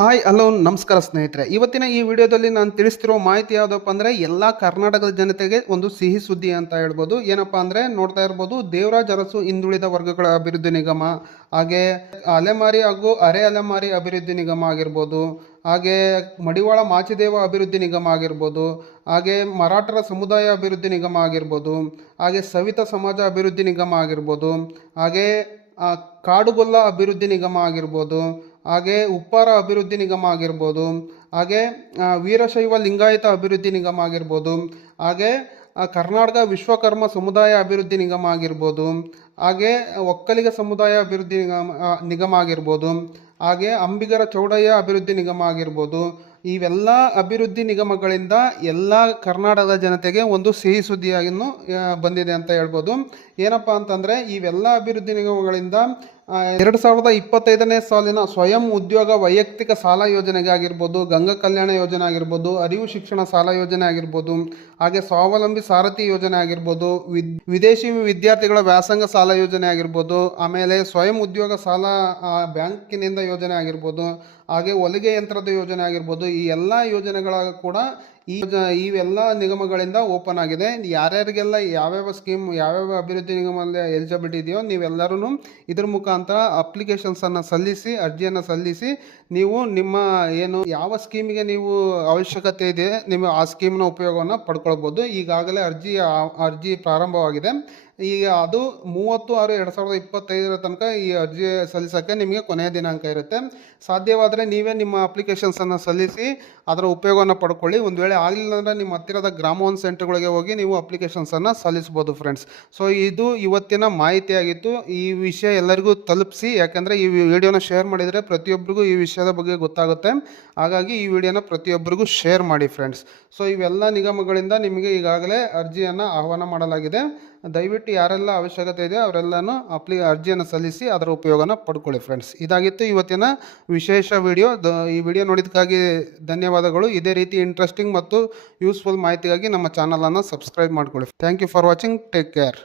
Hi hello ನಮಸ್ಕಾರ ಸ್ನೇಹಿತರೆ. ಇವತ್ತಿನ ಈ ವಿಡಿಯೋದಲ್ಲಿ ನಾನು ತಿಳಿಸ್ತಿರೋ ಮಾಹಿತಿ ಯಾವುದಪ್ಪ ಅಂದರೆ ಎಲ್ಲ ಕರ್ನಾಟಕದ ಜನತೆಗೆ ಒಂದು ಸಿಹಿ ಸುದ್ದಿ ಅಂತ ಹೇಳ್ಬೋದು. ಏನಪ್ಪ ಅಂದರೆ ನೋಡ್ತಾ ಇರ್ಬೋದು, ದೇವರಾಜ್ ಅರಸು ಹಿಂದುಳಿದ ವರ್ಗಗಳ ಅಭಿವೃದ್ಧಿ ನಿಗಮ, ಹಾಗೆ ಅಲೆಮಾರಿ ಹಾಗೂ ಅರೆ ಅಲೆಮಾರಿ ಅಭಿವೃದ್ಧಿ ನಿಗಮ ಆಗಿರ್ಬೋದು, ಹಾಗೆ ಮಡಿವಾಳ ಮಾಚಿದೇವ ಅಭಿವೃದ್ಧಿ ನಿಗಮ ಆಗಿರ್ಬೋದು, ಹಾಗೆ ಮರಾಠರ ಸಮುದಾಯ ಅಭಿವೃದ್ಧಿ ನಿಗಮ ಆಗಿರ್ಬೋದು, ಹಾಗೆ ಸವಿತಾ ಸಮಾಜ ಅಭಿವೃದ್ಧಿ ನಿಗಮ ಆಗಿರ್ಬೋದು, ಹಾಗೆ ಕಾಡುಗೊಲ್ಲ ಅಭಿವೃದ್ಧಿ ನಿಗಮ ಆಗಿರ್ಬೋದು ಹಾಗೆ ಉಪ್ಪಾರ ಅಭಿವೃದ್ಧಿ ನಿಗಮ ಆಗಿರ್ಬೋದು ಹಾಗೆ ವೀರಶೈವ ಲಿಂಗಾಯತ ಅಭಿವೃದ್ಧಿ ನಿಗಮ ಆಗಿರ್ಬೋದು ಹಾಗೆ ಕರ್ನಾಟಕ ವಿಶ್ವಕರ್ಮ ಸಮುದಾಯ ಅಭಿವೃದ್ಧಿ ನಿಗಮ ಆಗಿರ್ಬೋದು ಹಾಗೆ ಒಕ್ಕಲಿಗ ಸಮುದಾಯ ಅಭಿವೃದ್ಧಿ ನಿಗಮ ನಿಗಮ ಆಗಿರ್ಬೋದು ಹಾಗೆ ಅಂಬಿಗರ ಚೌಡಯ್ಯ ಅಭಿವೃದ್ಧಿ ನಿಗಮ ಆಗಿರ್ಬೋದು ಇವೆಲ್ಲ ಅಭಿವೃದ್ಧಿ ನಿಗಮಗಳಿಂದ ಎಲ್ಲ ಕರ್ನಾಟಕದ ಜನತೆಗೆ ಒಂದು ಸಿಹಿ ಸುದ್ದಿಯಾಗಿನ್ನು ಆ, ಬಂದಿದೆ ಅಂತ ಹೇಳ್ಬೋದು. ಏನಪ್ಪ ಅಂತಂದರೆ ಇವೆಲ್ಲ ಅಭಿವೃದ್ಧಿ ನಿಗಮಗಳಿಂದ ಎರಡು ಸಾವಿರದ ಇಪ್ಪತ್ತೈದನೇ ಸಾಲಿನ ಸ್ವಯಂ ಉದ್ಯೋಗ ವೈಯಕ್ತಿಕ ಸಾಲ ಯೋಜನೆಗೆ ಆಗಿರ್ಬೋದು, ಗಂಗಾ ಕಲ್ಯಾಣ ಯೋಜನೆ ಆಗಿರ್ಬೋದು, ಅರಿವು ಶಿಕ್ಷಣ ಸಾಲ ಯೋಜನೆ ಆಗಿರ್ಬೋದು, ಹಾಗೆ ಸ್ವಾವಲಂಬಿ ಸಾರಥಿ ಯೋಜನೆ ಆಗಿರ್ಬೋದು, ವಿದ್, ವಿದೇಶಿ ವಿದ್ಯಾರ್ಥಿಗಳ ವ್ಯಾಸಂಗ ಸಾಲ ಯೋಜನೆ ಆಗಿರ್ಬೋದು, ಆಮೇಲೆ ಸ್ವಯಂ ಉದ್ಯೋಗ ಸಾಲ ಬ್ಯಾಂಕಿನಿಂದ ಯೋಜನೆ ಆಗಿರ್ಬೋದು, ಹಾಗೆ ಹೊಲಿಗೆ ಯಂತ್ರದ ಯೋಜನೆ ಆಗಿರ್ಬೋದು, ಈ ಎಲ್ಲ ಯೋಜನೆಗಳ ಕೂಡ ಈ ಇವೆಲ್ಲ ನಿಗಮಗಳಿಂದ ಓಪನ್ ಆಗಿದೆ. ಯಾರ್ಯಾರಿಗೆಲ್ಲ ಯಾವ್ಯಾವ ಸ್ಕೀಮ್ ಯಾವ್ಯಾವ ಅಭಿವೃದ್ಧಿ ನಿಗಮದಲ್ಲಿ ಎಲಿಜಿಬಿಲಿಟಿ ಇದೆಯೋ ನೀವೆಲ್ಲರೂ ಇದ್ರ ಮುಖಾಂತರ ಅಪ್ಲಿಕೇಶನ್ಸನ್ನು ಸಲ್ಲಿಸಿ, ಅರ್ಜಿಯನ್ನು ಸಲ್ಲಿಸಿ ನೀವು ನಿಮ್ಮ ಏನು ಯಾವ ಸ್ಕೀಮಿಗೆ ನೀವು ಅವಶ್ಯಕತೆ ಇದೆ, ನಿಮ್ಮ ಆ ಸ್ಕೀಮ್ನ ಉಪಯೋಗವನ್ನು ಪಡ್ಕೊಳ್ಬೋದು. ಈಗಾಗಲೇ ಅರ್ಜಿ ಅರ್ಜಿ ಪ್ರಾರಂಭವಾಗಿದೆ. ಈಗ ಅದು ಮೂವತ್ತು ಆರು ಎರಡು ಸಾವಿರದ ಇಪ್ಪತ್ತೈದರ ತನಕ ಈ ಅರ್ಜಿ ಸಲ್ಲಿಸೋಕ್ಕೆ ನಿಮಗೆ ಕೊನೆಯ ದಿನಾಂಕ ಇರುತ್ತೆ. ಸಾಧ್ಯವಾದರೆ ನೀವೇ ನಿಮ್ಮ ಅಪ್ಲಿಕೇಶನ್ಸನ್ನು ಸಲ್ಲಿಸಿ ಅದರ ಉಪಯೋಗವನ್ನು ಪಡ್ಕೊಳ್ಳಿ. ಒಂದು ವೇಳೆ ಆಗಲಿಲ್ಲ ಅಂದರೆ ನಿಮ್ಮ ಹತ್ತಿರದ ಗ್ರಾಮೋನ್ ಸೆಂಟರ್ಗಳಿಗೆ ಹೋಗಿ ನೀವು ಅಪ್ಲಿಕೇಶನ್ಸನ್ನು ಸಲ್ಲಿಸ್ಬೋದು ಫ್ರೆಂಡ್ಸ್ ಸೊ ಇದು ಇವತ್ತಿನ ಮಾಹಿತಿಯಾಗಿತ್ತು. ಈ ವಿಷಯ ಎಲ್ಲರಿಗೂ ತಲುಪಿಸಿ, ಯಾಕೆಂದರೆ ಈ ವಿಡಿಯೋನ ಶೇರ್ ಮಾಡಿದರೆ ಪ್ರತಿಯೊಬ್ಬರಿಗೂ ಈ ವಿಷಯದ ಬಗ್ಗೆ ಗೊತ್ತಾಗುತ್ತೆ. ಹಾಗಾಗಿ ಈ ವಿಡಿಯೋನ ಪ್ರತಿಯೊಬ್ಬರಿಗೂ ಶೇರ್ ಮಾಡಿ ಫ್ರೆಂಡ್ಸ್ ಸೊ ಇವೆಲ್ಲ ನಿಗಮಗಳಿಂದ ನಿಮಗೆ ಈಗಾಗಲೇ ಅರ್ಜಿಯನ್ನು ಆಹ್ವಾನ ಮಾಡಲಾಗಿದೆ. ದಯವಿಟ್ಟು ಯಾರೆಲ್ಲ ಅವಶ್ಯಕತೆ ಇದೆ ಅವರೆಲ್ಲನೂ ಅಪ್ಲಿ, ಅರ್ಜಿಯನ್ನು ಸಲ್ಲಿಸಿ ಅದರ ಉಪಯೋಗನ ಪಡ್ಕೊಳ್ಳಿ ಫ್ರೆಂಡ್ಸ್ ಇದಾಗಿತ್ತು ಇವತ್ತಿನ ವಿಶೇಷ ವಿಡಿಯೋ ಈ ವಿಡಿಯೋ ನೋಡಿದ್ದಕ್ಕಾಗಿ ಧನ್ಯವಾದಗಳು. ಇದೇ ರೀತಿ ಇಂಟ್ರೆಸ್ಟಿಂಗ್ ಮತ್ತು ಯೂಸ್ಫುಲ್ ಮಾಹಿತಿಗಾಗಿ ನಮ್ಮ ಚಾನಲನ್ನು ಸಬ್ಸ್ಕ್ರೈಬ್ ಮಾಡ್ಕೊಳ್ಳಿ. Thank you for watching take care